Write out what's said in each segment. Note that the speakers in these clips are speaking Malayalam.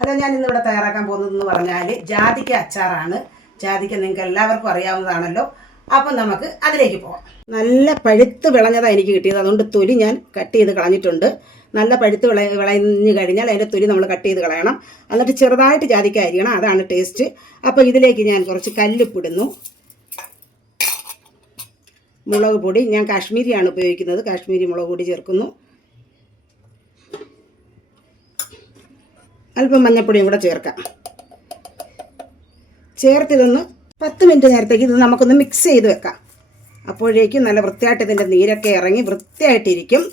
ഹലോ ഞാൻ ഇന്നിവിടെ തയ്യാറാക്കാൻ പോകുന്നതെന്ന് പറഞ്ഞാൽ ജാതിക്ക അച്ചാറാണ്. ജാതിക്ക നിങ്ങൾക്ക് എല്ലാവർക്കും അറിയാവുന്നതാണല്ലോ. അപ്പം നമുക്ക് അതിലേക്ക് പോകാം നല്ല പഴുത്ത് വിളഞ്ഞതാണ് എനിക്ക് കിട്ടിയത്. അതുകൊണ്ട് തൊലി ഞാൻ കട്ട് ചെയ്ത് കളഞ്ഞിട്ടുണ്ട്. നല്ല പഴുത്ത് വിള വിളഞ്ഞ് കഴിഞ്ഞാൽ അതിന്റെ തൊലി നമ്മൾ കട്ട് ചെയ്ത് കളയണം. എന്നിട്ട് ചെറുതായിട്ട് ജാതിക്ക അരിയണം. അതാണ് ടേസ്റ്റ്. അപ്പോൾ ഇതിലേക്ക് ഞാൻ കുറച്ച് കല്ലുപ്പിടുന്നു. മുളക് പൊടി. ഞാൻ കാശ്മീരിയാണ് ഉപയോഗിക്കുന്നത്. കാശ്മീരി മുളക് പൊടി ചേർക്കുന്നു. അല്പം മഞ്ഞപ്പൊടിയും കൂടെ ചേർക്കാം. ചേർത്തിതൊന്ന് പത്ത് മിനിറ്റ് നേരത്തേക്ക് ഇത് നമുക്കൊന്ന് മിക്സ് ചെയ്ത് വെക്കാം. അപ്പോഴേക്കും നല്ല വൃത്തിയായിട്ട് ഇതിന്റെ നീരൊക്കെ ഇറങ്ങി വൃത്തിയായിട്ടിരിക്കും.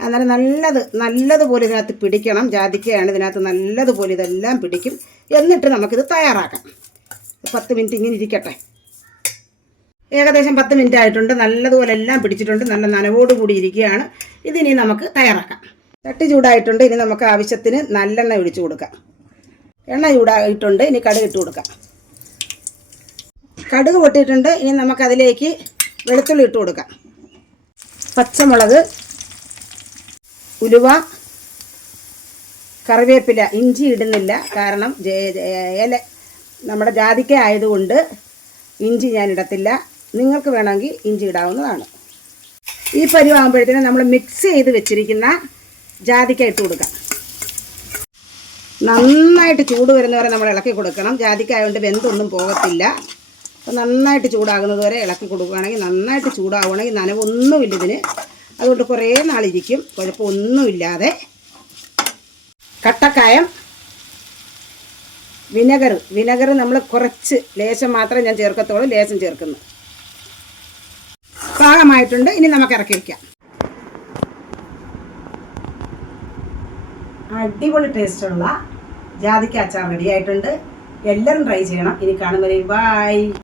അന്നേരം നല്ലത് നല്ലതുപോലെ ഇതിനകത്ത് പിടിക്കണം. ജാതിക്കയാണ് ഇതിനകത്ത് നല്ലതുപോലെ ഇതെല്ലാം പിടിക്കും. എന്നിട്ട് നമുക്കിത് തയ്യാറാക്കാം. പത്ത് മിനിറ്റ് ഇങ്ങനെ ഇരിക്കട്ടെ. ഏകദേശം പത്ത് മിനിറ്റ് ആയിട്ടുണ്ട്. നല്ലതുപോലെ എല്ലാം പിടിച്ചിട്ടുണ്ട്. നല്ല നനവോടുകൂടി ഇരിക്കുകയാണ്. ഇതിനി നമുക്ക് തയ്യാറാക്കാം. ചട്ടി ചൂടായിട്ടുണ്ട്. ഇനി നമുക്ക് ആവശ്യത്തിന് നല്ലെണ്ണ ഒഴിച്ചു കൊടുക്കാം. എണ്ണ ചൂടായിട്ടുണ്ട്. ഇനി കടുക് ഇട്ട് കൊടുക്കാം. കടുക് പൊട്ടിയിട്ടുണ്ട്. ഇനി നമുക്കതിലേക്ക് വെളുത്തുള്ളി ഇട്ട് കൊടുക്കാം. പച്ചമുളക് ഉലുവ കറിവേപ്പില ഇഞ്ചി ഇടുന്നില്ല. കാരണം ഇല നമ്മുടെ ജാതിക്ക ആയതുകൊണ്ട് ഇഞ്ചി ഞാൻ ഇടത്തില്ല. നിങ്ങൾക്ക് വേണമെങ്കിൽ ഇഞ്ചി ഇടാവുന്നതാണ്. ഈ പരിവാകുമ്പോഴത്തേനും നമ്മൾ മിക്സ് ചെയ്ത് വെച്ചിരിക്കുന്ന ജാതിക്ക ഇട്ട് കൊടുക്കാം. നന്നായിട്ട് ചൂട് വരുന്നവരെ നമ്മൾ ഇളക്കി കൊടുക്കണം. ജാതിക്ക ആയതുകൊണ്ട് വെന്തൊന്നും പോകത്തില്ല. അപ്പോൾ നന്നായിട്ട് ചൂടാകുന്നത് വരെ ഇളക്കി കൊടുക്കുകയാണെങ്കിൽ നന്നായിട്ട് ചൂടാവുകയാണെങ്കിൽ നനവൊന്നുമില്ല ഇതിന്. അതുകൊണ്ട് കുറേ നാളിരിക്കും. കുഴപ്പമൊന്നുമില്ലാതെ. കട്ടക്കായം വിനെഗർ. വിനെഗർ നമ്മൾ കുറച്ച് ലേശം മാത്രം ഞാൻ ചേർക്കത്തുള്ളൂ. ലേശം ചേർക്കുന്നു. പാകമായിട്ടുണ്ട്. ഇനി നമുക്ക് ഇറക്കി വയ്ക്കാം. അടിപൊളി ടേസ്റ്റുള്ള ജാതിക്ക അച്ചാർ റെഡി ആയിട്ടുണ്ട്. എല്ലാവരും ട്രൈ ചെയ്യണം. ഇനി കാണുമ്പോൾ ബൈ